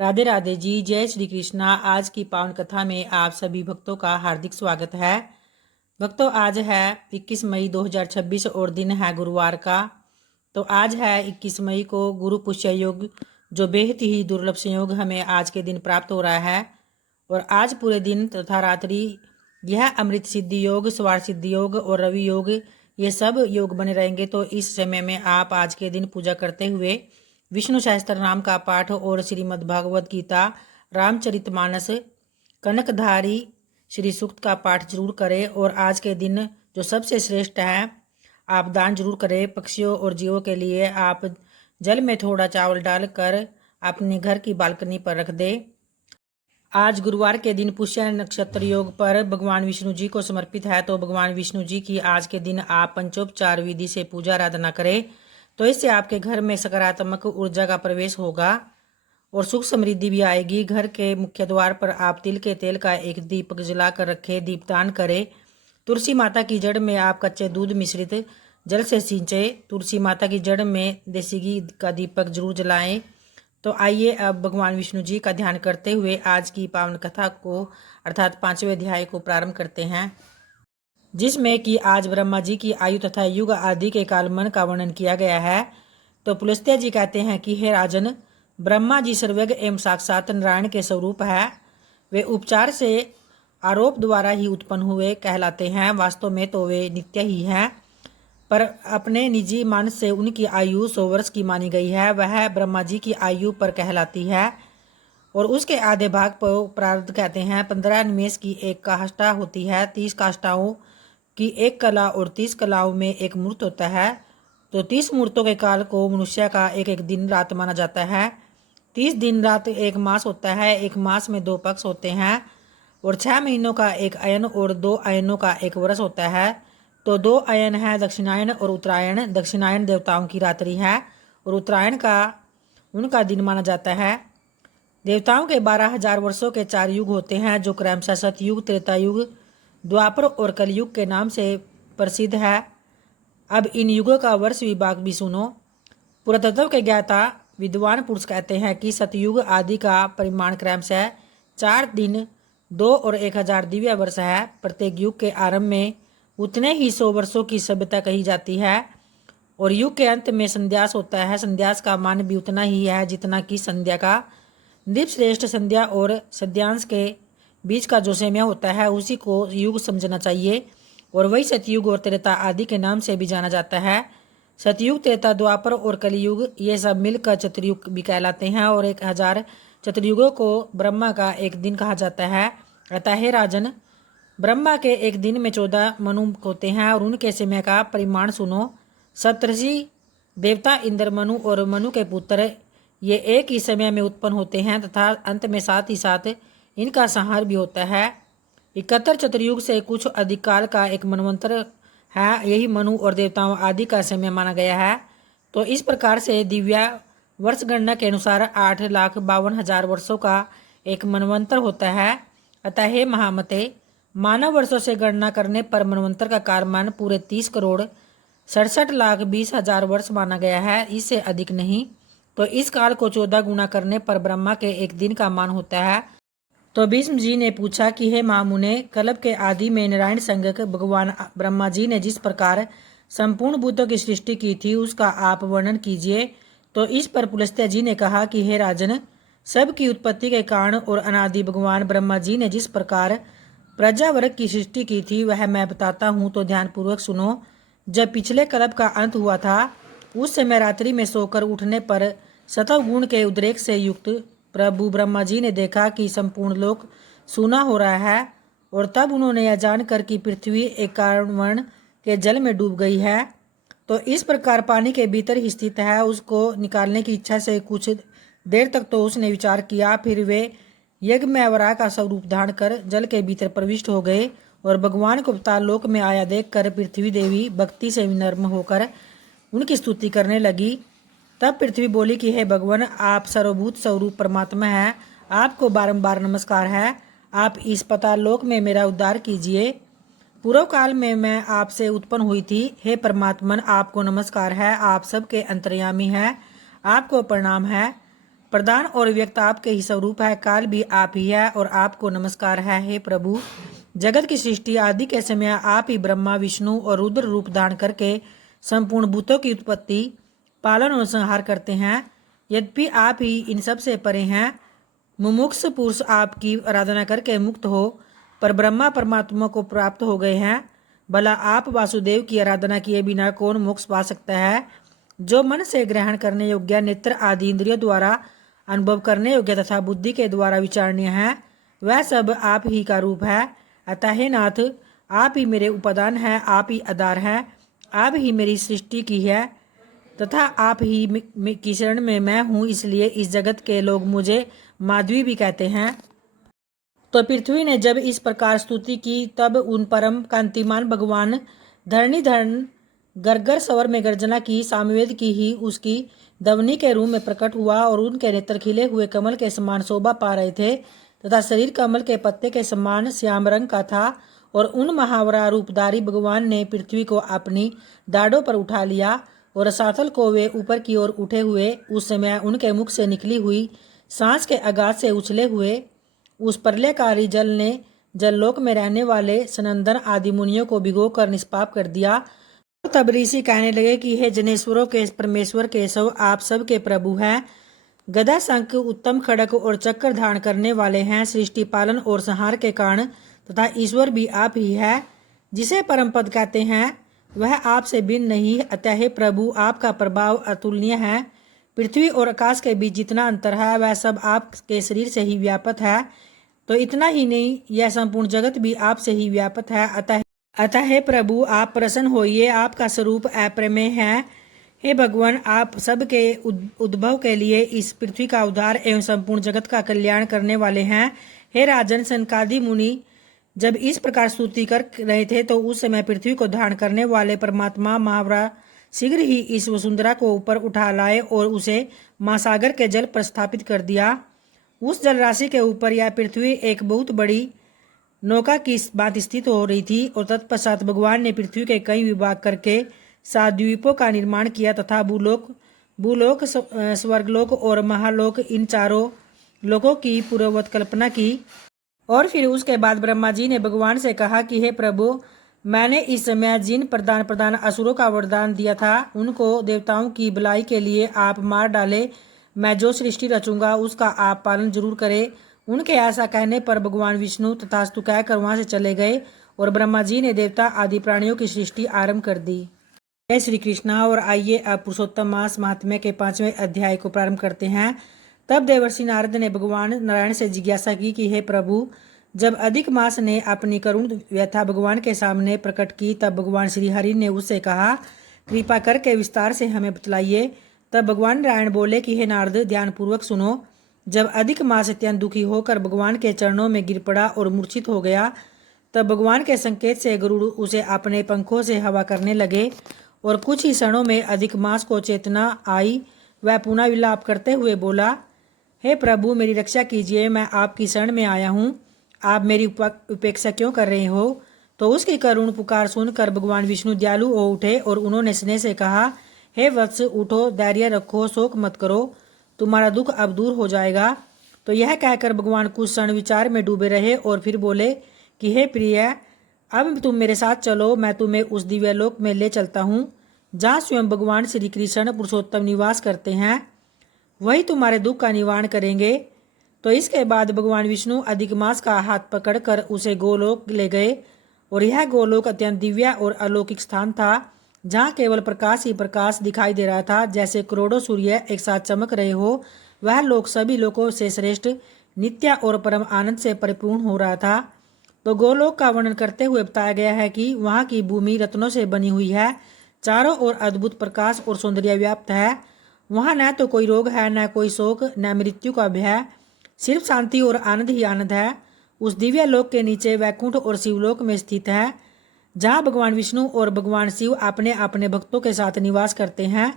राधे राधे जी। जय श्री कृष्णा। आज की पावन कथा में आप सभी भक्तों का हार्दिक स्वागत है। भक्तों, आज है 21 मई 2026 और दिन है गुरुवार का। तो आज है 21 मई को गुरु पुष्य योग, जो बेहद ही दुर्लभ संयोग हमें आज के दिन प्राप्त हो रहा है। और आज पूरे दिन तथा रात्रि यह अमृत सिद्धि योग, स्वार सिद्धि योग और रवि योग, ये सब योग बने रहेंगे। तो इस समय में आप आज के दिन पूजा करते हुए विष्णु सहस्त्र नाम का पाठ और श्रीमद् भागवत गीता, रामचरितमानस, कनकधारी श्री सूक्त का पाठ जरूर करें। और आज के दिन जो सबसे श्रेष्ठ है, आप दान जरूर करें। पक्षियों और जीवों के लिए आप जल में थोड़ा चावल डालकर अपने घर की बालकनी पर रख दें। आज गुरुवार के दिन पुष्य नक्षत्र योग पर भगवान विष्णु जी को समर्पित है। तो भगवान विष्णु जी की आज के दिन आप पंचोपचार विधि से पूजा आराधना करें। तो इससे आपके घर में सकारात्मक ऊर्जा का प्रवेश होगा और सुख समृद्धि भी आएगी। घर के मुख्य द्वार पर आप तिल के तेल का एक दीपक जलाकर रखें, दीपदान करें। तुलसी माता की जड़ में आप कच्चे दूध मिश्रित जल से सींचे। तुलसी माता की जड़ में देसी घी का दीपक जरूर जलाएं। तो आइए अब भगवान विष्णु जी का ध्यान करते हुए आज की पावन कथा को अर्थात 5वें अध्याय को प्रारंभ करते हैं, जिसमें कि आज ब्रह्मा जी की आयु तथा युग आदि के कालमन का वर्णन किया गया है। तो पुलस्त्य जी कहते हैं कि हे राजन, ब्रह्मा जी सर्वज्ञ एवं साक्षात नारायण के स्वरूप है। वे उपचार से आरोप द्वारा ही उत्पन्न हुए कहलाते हैं। वास्तव में तो वे नित्य ही हैं, पर अपने निजी मन से उनकी आयु 100 वर्ष की मानी गई है। वह ब्रह्मा जी की आयु पर कहलाती है और उसके आधे भाग को प्रारब्ध कहते हैं। 15 निमेष की एक काष्ठा होती है, 30 काष्ठाओं की एक कला और 30 कलाओं में एक मूर्त होता है। तो 30 मूर्तों के काल को मनुष्य का एक एक दिन रात माना जाता है। 30 दिन रात एक मास होता है। एक मास में 2 पक्ष होते हैं और 6 महीनों का एक अयन और 2 अयनों का एक वर्ष होता है। तो 2 अयन है दक्षिणायन और उत्तरायण। दक्षिणायन देवताओं की रात्रि है और उत्तरायण का उनका दिन माना जाता है। देवताओं के 12,000 वर्षों के 4 युग होते हैं, जो क्रमशः सतयुग, त्रेता युग, द्वापर और कलयुग के नाम से प्रसिद्ध है। अब इन युगों का वर्ष विभाग भी सुनो। पुरातत्व के ज्ञाता विद्वान पुरुष कहते हैं कि सतयुग आदि का परिमाण क्रमशः 4 दिन, 2 और 1000 दिव्य वर्ष है। प्रत्येक युग के आरंभ में उतने ही 100 वर्षों की सभ्यता कही जाती है और युग के अंत में संध्यास होता है। संध्यास का मान भी उतना ही है जितना कि संध्या का। दीप श्रेष्ठ संध्या और सद्यांश के बीच का जो समय होता है उसी को युग समझना चाहिए और वही सतयुग और त्रेता आदि के नाम से भी जाना जाता है। सतयुग, त्रेता, द्वापर और कलयुग ये सब मिलकर चतुर्युग भी कहलाते हैं और 1000 चतुर्युगों को ब्रह्मा का एक दिन कहा जाता है। अतः हे राजन, ब्रह्मा के एक दिन में 14 मनु होते हैं और उनके समय का परिमाण सुनो। सप्तर्षि देवता इंद्र, मनु और मनु के पुत्र ये एक ही समय में उत्पन्न होते हैं तथा अंत में साथ ही साथ इनका संहार भी होता है। 71 चतुर्युग से कुछ अधिक काल का एक मनवंतर है, यही मनु और देवताओं आदि का समय माना गया है। तो इस प्रकार से दिव्या वर्ष गणना के अनुसार 8,52,000 वर्षों का एक मनवंतर होता है। अतः हे महामते, मानव वर्षों से गणना करने पर मनवंतर का कालमान पूरे 30 करोड़ 67,20,000 वर्ष माना गया है, इससे अधिक नहीं। तो इस काल को 14 गुना करने पर ब्रह्मा के एक दिन का मान होता है। तो भीष्म जी ने पूछा कि हे महामुने, कल्प के आदि में नारायण संज्ञक भगवान ब्रह्मा जी ने जिस प्रकार संपूर्ण भूतों की सृष्टि की थी उसका आप वर्णन कीजिए। तो इस पर पुलस्त्य जी ने कहा कि हे राजन, सब की उत्पत्ति के कारण और अनादि भगवान ब्रह्मा जी ने जिस प्रकार प्रजा वर्ग की सृष्टि की थी वह मैं बताता हूँ, तो ध्यानपूर्वक सुनो। जब पिछले कल्प का अंत हुआ था उस समय रात्रि में सोकर उठने पर सतव गुण के उद्रेक से युक्त प्रभु ब्रह्मा जी ने देखा कि संपूर्ण लोक सूना हो रहा है और तब उन्होंने यह जानकर कि पृथ्वी एक कारणवर्ण के जल में डूब गई है। तो इस प्रकार पानी के भीतर ही स्थित है। उसको निकालने की इच्छा से कुछ देर तक तो उसने विचार किया, फिर वे यज्ञ में वराह का स्वरूप धारण कर जल के भीतर प्रविष्ट हो गए और भगवान को पाताल लोक में आया देखकर पृथ्वी देवी भक्ति से विनम्र होकर उनकी स्तुति करने लगी। तब पृथ्वी बोली कि हे भगवान, आप सर्वभूत स्वरूप परमात्मा हैं, आपको बारंबार नमस्कार है। आप इस पाताल लोक में मेरा उद्धार कीजिए। पूर्व काल में मैं आपसे उत्पन्न हुई थी। हे परमात्मन, आपको नमस्कार है। आप सबके अंतर्यामी हैं, आपको प्रणाम है। प्रधान और व्यक्त आपके ही स्वरूप है, काल भी आप ही है और आपको नमस्कार है। हे प्रभु, जगत की सृष्टि आदि के समय आप ही ब्रह्मा विष्णु और रुद्र रूप धारण करके संपूर्ण भूतों की उत्पत्ति, पालन और संहार करते हैं। यद्यपि आप ही इन सब से परे हैं। मुमुक्ष पुरुष आपकी आराधना करके मुक्त हो पर ब्रह्मा परमात्मा को प्राप्त हो गए हैं। भला आप वासुदेव की आराधना किए बिना कौन मोक्ष पा सकता है? जो मन से ग्रहण करने योग्य, नेत्र आदि इंद्रियों द्वारा अनुभव करने योग्य तथा बुद्धि के द्वारा विचारणीय है, वह सब आप ही का रूप है। अतः हे नाथ, आप ही मेरे उपादान हैं, आप ही आधार है, आप ही मेरी सृष्टि की है तथा आप ही की शरण में मैं हूँ। इसलिए इस जगत के लोग मुझे माधवी भी कहते हैं। तो पृथ्वी ने जब इस प्रकार स्तुति की, तब उन परम कांतिमान भगवान धरणीधर गरगर स्वर में गर्जना की, सामवेद की ही उसकी ध्वनि के रूप में प्रकट हुआ और उनके नेत्र खिले हुए कमल के समान शोभा पा रहे थे तथा शरीर कमल के पत्ते के समान श्याम रंग का था। और उन महावरा रूपधारी भगवान ने पृथ्वी को अपनी दाढ़ों पर उठा लिया और रसातल को वे ऊपर की ओर उठे हुए। उस समय उनके मुख से निकली हुई सांस के आगाज से उछले हुए उस प्रलयकारी जल ने जललोक में रहने वाले सनंदन आदि मुनियों को भिगोकर निष्पाप कर दिया। तब ऋषि कहने लगे कि हे जनेश्वरों के परमेश्वर केशव, आप सब के प्रभु हैं। गदा, शंख, उत्तम खड़ग और चक्र धारण करने वाले हैं। सृष्टि पालन और संहार के कारण तथा ईश्वर भी आप ही है। जिसे परम पद कहते हैं वह आपसे भिन्न नहीं। अतः हे प्रभु, आपका प्रभाव अतुलनीय है। पृथ्वी और आकाश के बीच जितना अंतर है वह सब आपके शरीर से ही व्यापक है। तो इतना ही नहीं, यह संपूर्ण जगत भी आपसे ही व्यापक है। अतः हे प्रभु, आप प्रसन्न होइए। आपका स्वरूप अप्रमेय है। हे भगवान, आप सबके उद्भव के लिए इस पृथ्वी का उद्धार एवं संपूर्ण जगत का कल्याण करने वाले हैं। हे राजन, सनकादि मुनि जब इस प्रकार स्तुति कर रहे थे तो उस समय पृथ्वी को धारण करने वाले परमात्मा महावरा शीघ्र ही इस वसुंधरा को ऊपर उठा लाए और उसे महासागर के जल पर स्थापित कर दिया। उस जल राशि के ऊपर यह पृथ्वी एक बहुत बड़ी नौका की बात स्थित हो रही थी। और तत्पश्चात भगवान ने पृथ्वी के कई विभाग करके 7 द्वीपों का निर्माण किया तथा भूलोक, स्वर्गलोक और महालोक, इन चारों लोकों की पूर्ववत कल्पना की। और फिर उसके बाद ब्रह्मा जी ने भगवान से कहा कि हे प्रभु, मैंने इस समय जिन प्रधान असुरों का वरदान दिया था उनको देवताओं की भलाई के लिए आप मार डाले। मैं जो सृष्टि रचूंगा उसका आप पालन जरूर करें। उनके ऐसा कहने पर भगवान विष्णु तथास्तु कहकर वहां से चले गए और ब्रह्मा जी ने देवता आदि प्राणियों की सृष्टि आरंभ कर दी। जय श्री कृष्णा। और आइए अब पुरुषोत्तम मास महात्म्य के 5वें अध्याय को प्रारंभ करते हैं। तब देवर्षि नारद ने भगवान नारायण से जिज्ञासा की कि हे प्रभु, जब अधिक मास ने अपनी करुण व्यथा भगवान के सामने प्रकट की तब भगवान श्री हरि ने उससे कहा, कृपा करके विस्तार से हमें बतलाइए। तब भगवान नारायण बोले कि हे नारद, ध्यानपूर्वक सुनो। जब अधिक मास अत्यंत दुखी होकर भगवान के चरणों में गिर पड़ा और मूर्छित हो गया, तब भगवान के संकेत से गरुड़ उसे अपने पंखों से हवा करने लगे और कुछ ही क्षणों में अधिक मास को चेतना आई। वह पुनः विलाप करते हुए बोला, हे प्रभु, मेरी रक्षा कीजिए, मैं आपकी शरण में आया हूँ। आप मेरी उपेक्षा क्यों कर रहे हो? तो उसकी करुण पुकार सुनकर भगवान विष्णु दयालु हो उठे और उन्होंने स्नेह से कहा, हे वत्स, उठो, धैर्य रखो, शोक मत करो, तुम्हारा दुख अब दूर हो जाएगा। तो यह कहकर भगवान कुछ क्षण विचार में डूबे रहे और फिर बोले कि हे प्रिय, अब तुम मेरे साथ चलो, मैं तुम्हें उस दिव्य लोक में ले चलता हूँ जहाँ स्वयं भगवान श्री कृष्ण पुरुषोत्तम निवास करते हैं। वही तुम्हारे दुख का निवारण करेंगे। तो इसके बाद भगवान विष्णु अधिक मास का हाथ पकड़कर उसे गोलोक ले गए और यह गोलोक अत्यंत दिव्य और अलौकिक स्थान था जहाँ केवल प्रकाश ही प्रकाश दिखाई दे रहा था, जैसे करोड़ों सूर्य एक साथ चमक रहे हो। वह लोक सभी लोकों से श्रेष्ठ, नित्य और परम आनंद से परिपूर्ण हो रहा था। तो गोलोक का वर्णन करते हुए बताया गया है कि वहाँ की भूमि रत्नों से बनी हुई है, चारों ओर अद्भुत प्रकाश और सौंदर्य व्याप्त है। वहाँ न तो कोई रोग है, न कोई शोक, न मृत्यु का भय, सिर्फ शांति और आनंद ही आनंद है। उस दिव्य लोक के नीचे वैकुंठ और शिवलोक में स्थित है, जहाँ भगवान विष्णु और भगवान शिव अपने अपने भक्तों के साथ निवास करते हैं।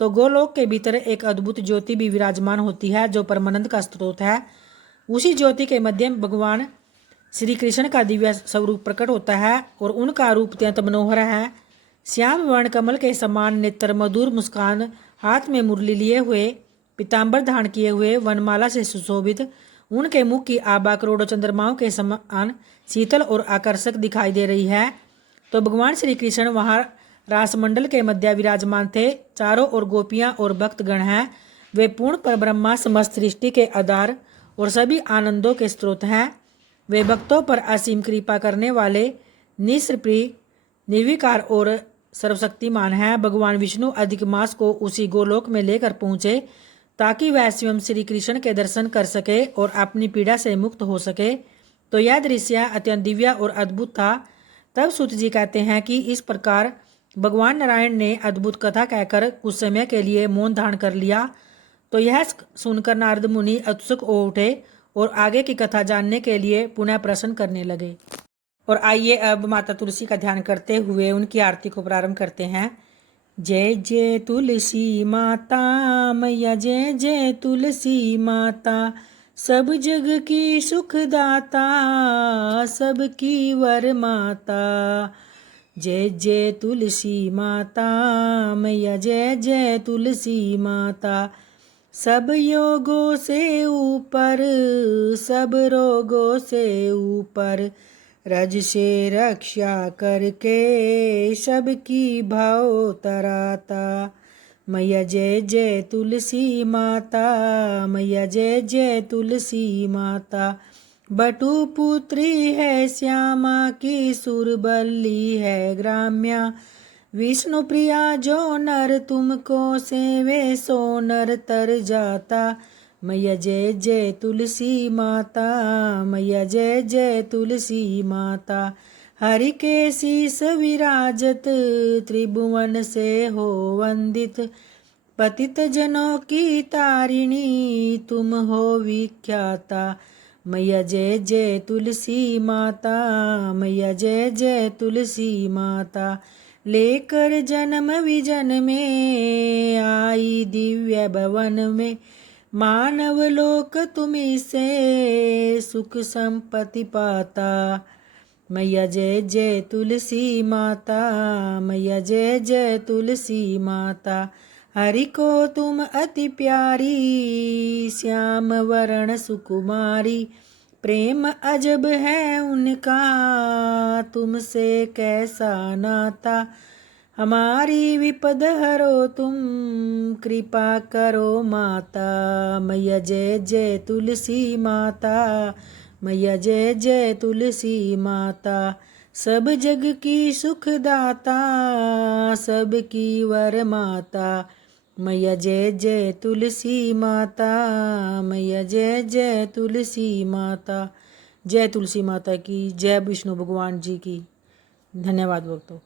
तो गोलोक के भीतर एक अद्भुत ज्योति भी विराजमान होती है जो परमानंद का स्रोत है। उसी ज्योति के मध्य भगवान श्री कृष्ण का दिव्य स्वरूप प्रकट होता है और उनका रूप अत्यंत मनोहर है। श्याम वर्ण कमल के समान नेत्र, मधुर मुस्कान, हाथ में मुरली लिए हुए पीताम्बर धारण किए हुए, वनमाला से सुशोभित, उनके मुख की आभा करोड़ों चंद्रमाओं के समान शीतल और आकर्षक दिखाई दे रही है। तो भगवान श्री कृष्ण वहाँ रासमंडल के मध्य विराजमान थे। चारों ओर गोपियाँ और भक्तगण हैं। वे पूर्ण परब्रह्मा, समस्त सृष्टि के आधार और सभी आनंदों के स्रोत हैं। वे भक्तों पर असीम कृपा करने वाले, निष्प्रिय, निर्विकार और सर्वशक्तिमान हैं। भगवान विष्णु अधिक मास को उसी गोलोक में लेकर पहुँचे ताकि वह स्वयं श्री कृष्ण के दर्शन कर सके और अपनी पीड़ा से मुक्त हो सके। तो यह दृश्य अत्यंत दिव्य और अद्भुत था। तब सूत जी कहते हैं कि इस प्रकार भगवान नारायण ने अद्भुत कथा कहकर कुछ समय के लिए मौन धारण कर लिया। तो यह सुनकर नारद मुनि उत्सुक हो उठे और आगे की कथा जानने के लिए पुनः प्रश्न करने लगे। और आइए अब माता तुलसी का ध्यान करते हुए उनकी आरती को प्रारंभ करते हैं। जय जय तुलसी माता मैया, जय जय तुलसी माता, सब जग की सुखदाता, सबकी वर माता। जय जय तुलसी माता मैया, जय जय तुलसी माता, सब योगों से ऊपर, सब रोगों से ऊपर, रज से रक्षा करके सबकी भाव तराता। मैया जय जय तुलसी माता मैया, जय जय तुलसी माता, बटु पुत्री है श्यामा की, सुरबल्ली है ग्राम्या, विष्णु प्रिया जो नर तुमको सेवे सो नर तर जाता। मैया जय जय तुलसी माता मैया, जय जय तुलसी माता, हरि के शीस विराजत, त्रिभुवन से हो वंदित, पतित जनों की तारिणी तुम हो विख्याता। मैया जय जय तुलसी माता मैया, जय जय तुलसी माता, लेकर जन्म विजन में आई दिव्य भवन में, मानव लोक तुम्हीं से सुख संपत्ति पाता। मैया जय जय तुलसी माता मैया, जय जय तुलसी माता, हरि को तुम अति प्यारी, श्याम वरण सुकुमारी, प्रेम अजब है उनका, तुमसे कैसा नाता, हमारी विपद हरो तुम, कृपा करो माता। मैया जय जय तुलसी माता मैया, जय जय तुलसी माता, सब जग की सुखदाता, सबकी वर माता। मैया जय जय तुलसी माता मैया, जय जय तुलसी माता। जय तुलसी माता की, जय विष्णु भगवान जी की। धन्यवाद भक्तों।